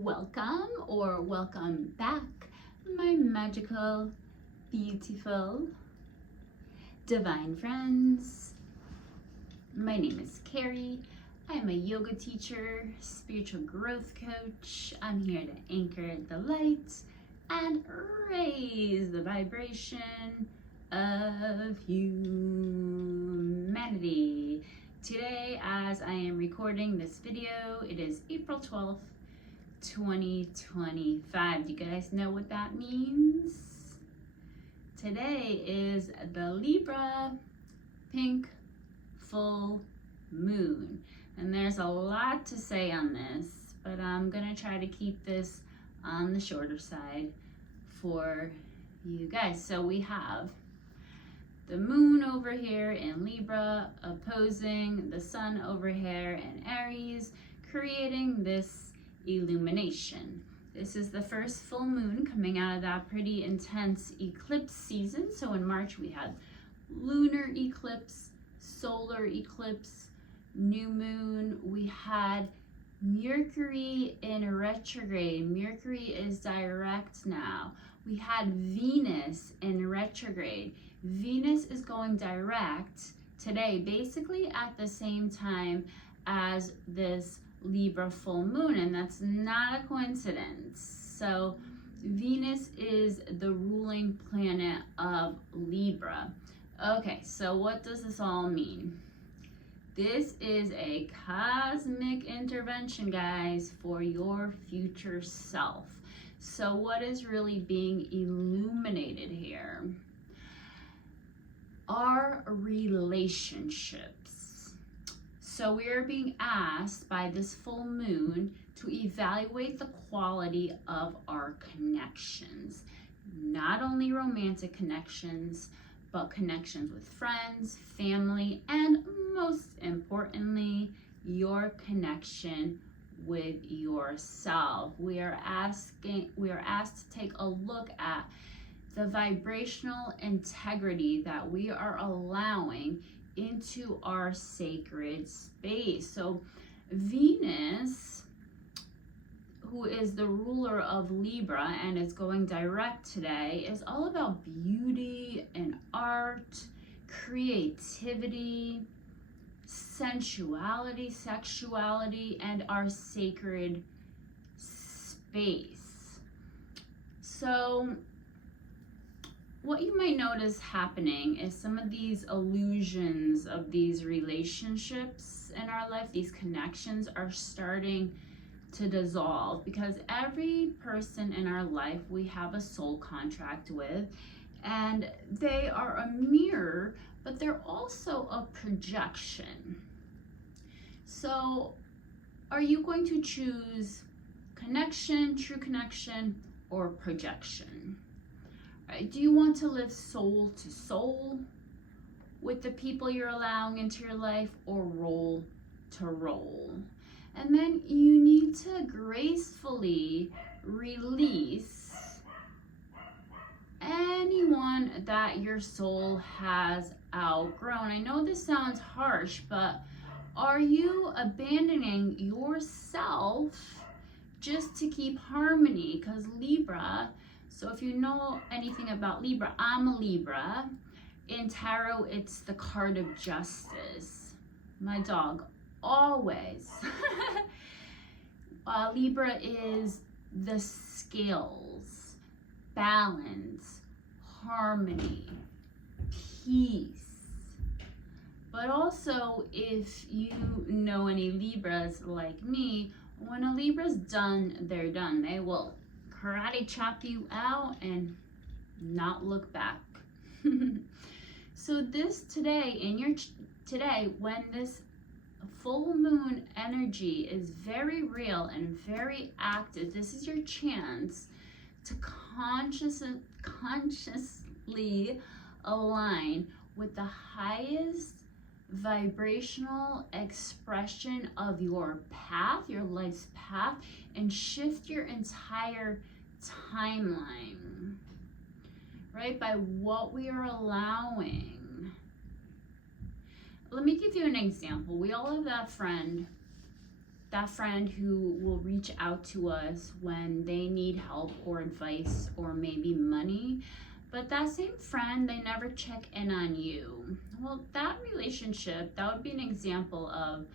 Welcome or welcome back, my magical, beautiful, divine friends. My name is Carrie. I'm a yoga teacher, spiritual growth coach. I'm here to anchor the light and raise the vibration of humanity. Today, as I am recording this video, it is April 12th, 2025. Do you guys know what that means? Today is the Libra pink full moon, and there's a lot to say on this, but I'm gonna try to keep this on the shorter side for you guys. So we have the moon over here in Libra opposing the sun over here in Aries, creating this illumination. This is the first full moon coming out of that pretty intense eclipse season. So in March we had lunar eclipse, solar eclipse, new moon. We had Mercury in retrograde. Mercury is direct now. We had Venus in retrograde. Venus is going direct today, basically at the same time as this Libra full moon, and that's not a coincidence. So Venus is the ruling planet of Libra. Okay, so what does this all mean? This is a cosmic intervention, guys, for your future self. So what is really being illuminated here? Our relationships. So we are being asked by this full moon to evaluate the quality of our connections. Not only romantic connections, but connections with friends, family, and most importantly, your connection with yourself. We are asked to take a look at the vibrational integrity that we are allowing into our sacred space. So Venus, who is the ruler of Libra and is going direct today, is all about beauty and art, creativity, sensuality, sexuality, and our sacred space. So what you might notice happening is some of these illusions of these relationships in our life, these connections are starting to dissolve, because every person in our life we have a soul contract with, and they are a mirror, but they're also a projection. So are you going to choose connection, true connection, or projection? Right? Do you want to live soul to soul with the people you're allowing into your life, or role to role? And then you need to gracefully release anyone that your soul has outgrown. I know this sounds harsh, but are you abandoning yourself just to keep harmony? Because Libra, so if you know anything about Libra, I'm a Libra. In tarot, it's the card of justice. My dog always. Libra is the scales, balance, harmony, peace. But also, if you know any Libras like me, when a Libra's done, they're done. They will karate chop you out and not look back. So this today, today, when this full moon energy is very real and very active, this is your chance to consciously align with the highest vibrational expression of your path, your life's path, and shift your entire timeline, right? By what we are allowing. Let me give you an example. We all have that friend that friend who will reach out to us when they need help or advice or maybe money, but that same friend, they never check in on you. Well, that relationship, that would be an example of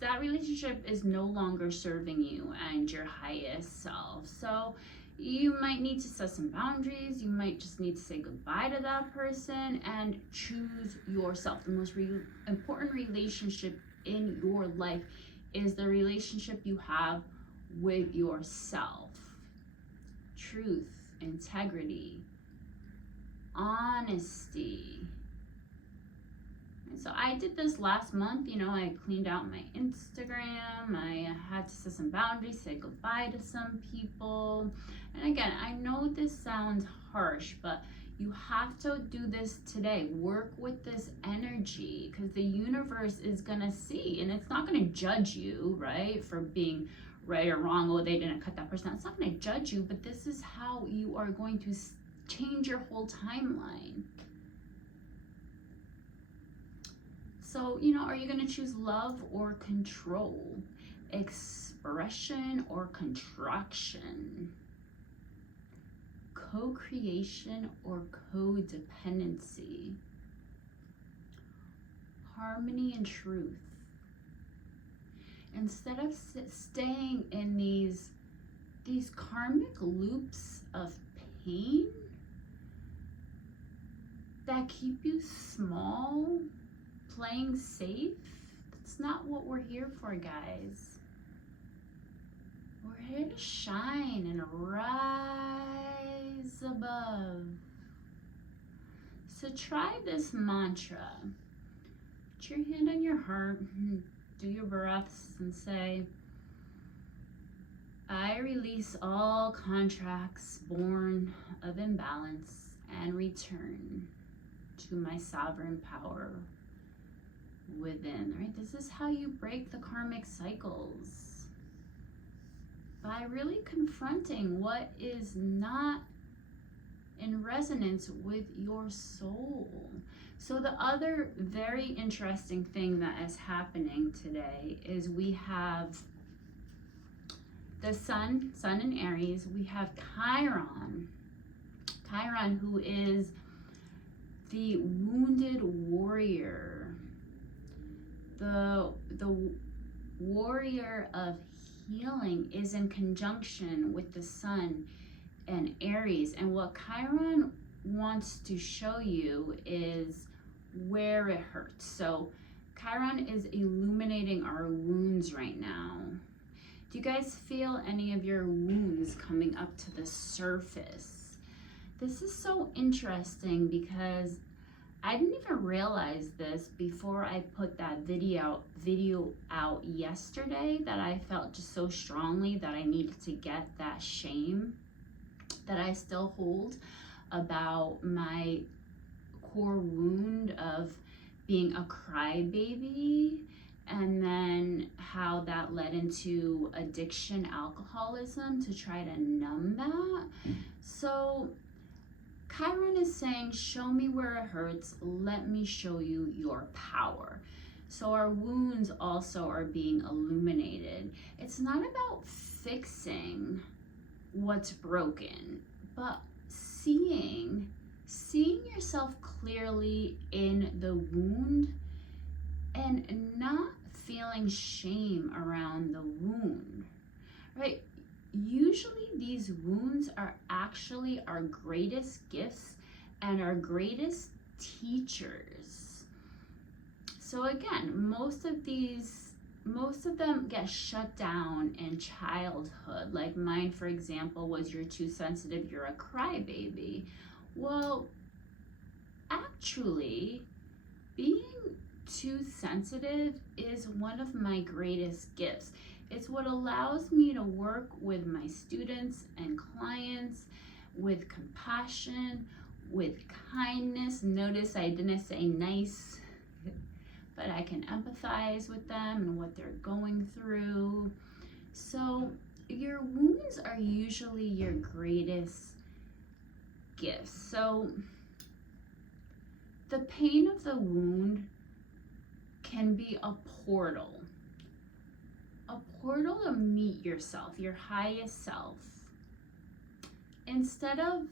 that relationship is no longer serving you and your highest self. So you might need to set some boundaries. You might just need to say goodbye to that person and choose yourself. The most important relationship in your life is the relationship you have with yourself. Truth, integrity, honesty. And so I did this last month. I cleaned out my Instagram. I had to set some boundaries, say goodbye to some people. And again, I know this sounds harsh, but you have to do this today. Work with this energy, because the universe is gonna see, and it's not gonna judge you, right, for being right or wrong. Oh, they didn't cut that person out. It's not gonna judge you, but this is how you are going to change your whole timeline. So, are you going to choose love or control? Expression or contraction? Co-creation or codependency? Harmony and truth? Instead of staying in these karmic loops of pain that keep you small, playing safe, that's not what we're here for, guys. We're here to shine and rise above. So try this mantra. Put your hand on your heart, do your breaths, and say, I release all contracts born of imbalance and return to my sovereign power within, right? This is how you break the karmic cycles, by really confronting what is not in resonance with your soul. So the other very interesting thing that is happening today is we have the sun in Aries. We have Chiron, who is the wounded warrior, the warrior of healing, is in conjunction with the sun and Aries. And what Chiron wants to show you is where it hurts. So Chiron is illuminating our wounds right now. Do you guys feel any of your wounds coming up to the surface? This is so interesting because I didn't even realize this before I put that video out yesterday, that I felt just so strongly that I needed to get that shame that I still hold about my core wound of being a crybaby, and then how that led into addiction, alcoholism, to try to numb that. So Chiron is saying, show me where it hurts, let me show you your power. So our wounds also are being illuminated. It's not about fixing what's broken, but seeing yourself clearly in the wound and not feeling shame around the wound, right? Usually these wounds are actually our greatest gifts and our greatest teachers. So again, most of them get shut down in childhood. Like mine, for example, was you're too sensitive, you're a crybaby. Well, actually, being too sensitive is one of my greatest gifts. It's what allows me to work with my students and clients with compassion, with kindness. Notice I didn't say nice, but I can empathize with them and what they're going through. So your wounds are usually your greatest gifts. So the pain of the wound can be a portal. portal to meet yourself, your highest self. Instead of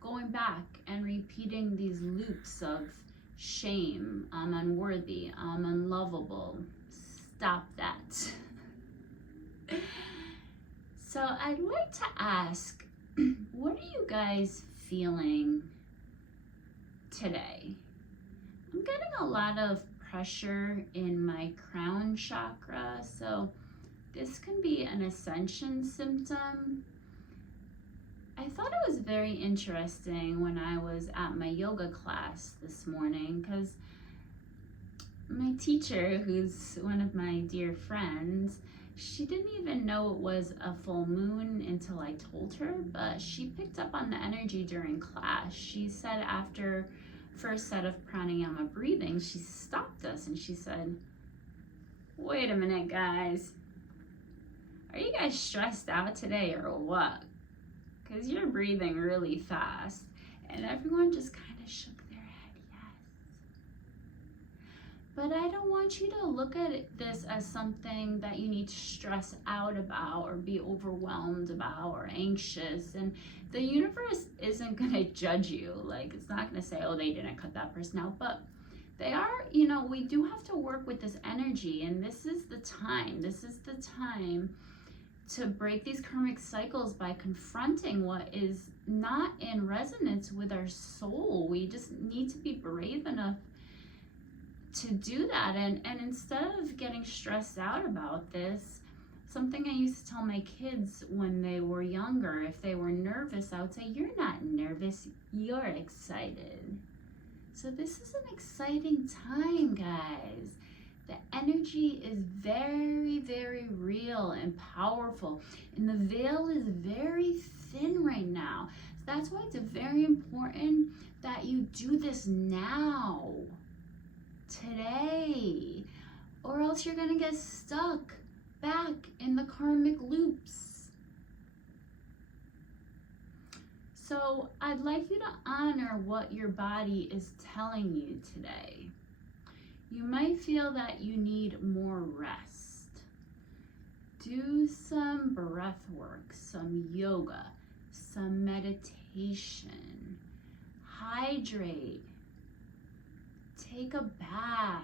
going back and repeating these loops of shame, I'm unworthy, I'm unlovable. Stop that. So I'd like to ask, what are you guys feeling today? I'm getting a lot of pressure in my crown chakra, so this can be an ascension symptom. I thought it was very interesting when I was at my yoga class this morning, because my teacher, who's one of my dear friends, she didn't even know it was a full moon until I told her, but she picked up on the energy during class. She said after first set of pranayama breathing, she stopped us and she said, wait a minute, guys. Are you guys stressed out today or what? Because you're breathing really fast. And everyone just kind of shook their head, yes. But I don't want you to look at this as something that you need to stress out about or be overwhelmed about or anxious. And the universe isn't going to judge you. Like, it's not going to say, oh, they didn't cut that person out. But they are, you know, we do have to work with this energy. And this is the time. This is the time to break these karmic cycles by confronting what is not in resonance with our soul. We just need to be brave enough to do that. And instead of getting stressed out about this, something I used to tell my kids when they were younger, if they were nervous, I would say, you're not nervous, you're excited. So this is an exciting time, guys. The energy is very, very real and powerful. And the veil is very thin right now. So that's why it's very important that you do this now, today, or else you're gonna get stuck back in the karmic loops. So I'd like you to honor what your body is telling you today. You might feel that you need more rest. Do some breath work, some yoga, some meditation. Hydrate. Take a bath.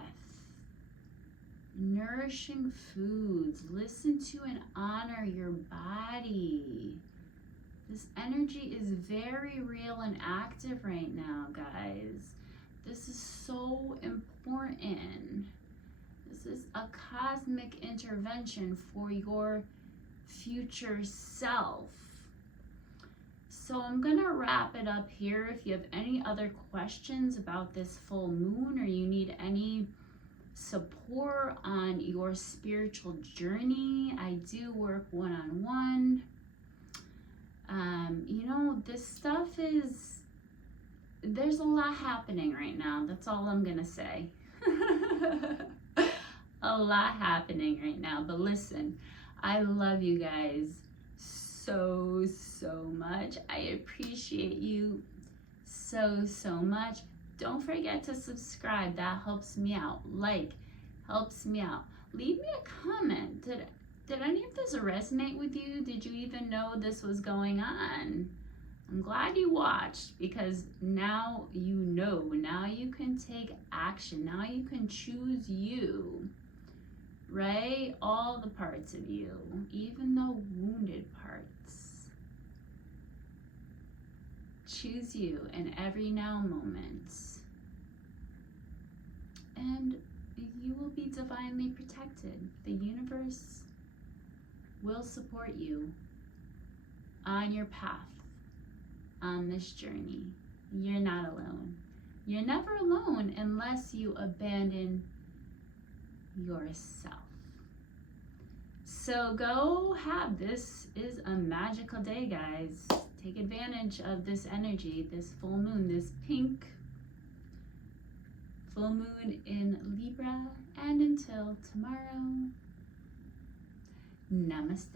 Nourishing foods. Listen to and honor your body. This energy is very real and active right now, guys. This is so important. This is a cosmic intervention for your future self. So I'm gonna wrap it up here. If you have any other questions about this full moon, or you need any support on your spiritual journey, I do work one-on-one. You know, this stuff is, there's a lot happening right now. That's all I'm gonna say. A lot happening right now. But listen, I love you guys so much. I appreciate you so much. Don't forget to subscribe. That helps me out. Like, helps me out. Leave me a comment. Did any of this resonate with you? Did you even know this was going on? I'm glad you watched, because now you know. Now you can take action. Now you can choose you, right? All the parts of you, even the wounded parts. Choose you in every now moment. And you will be divinely protected. The universe will support you on your path, on this journey. You're not alone. You're never alone unless you abandon yourself. So go have, this is a magical day, guys. Take advantage of this energy, this full moon, this pink full moon in Libra. And until tomorrow, namaste.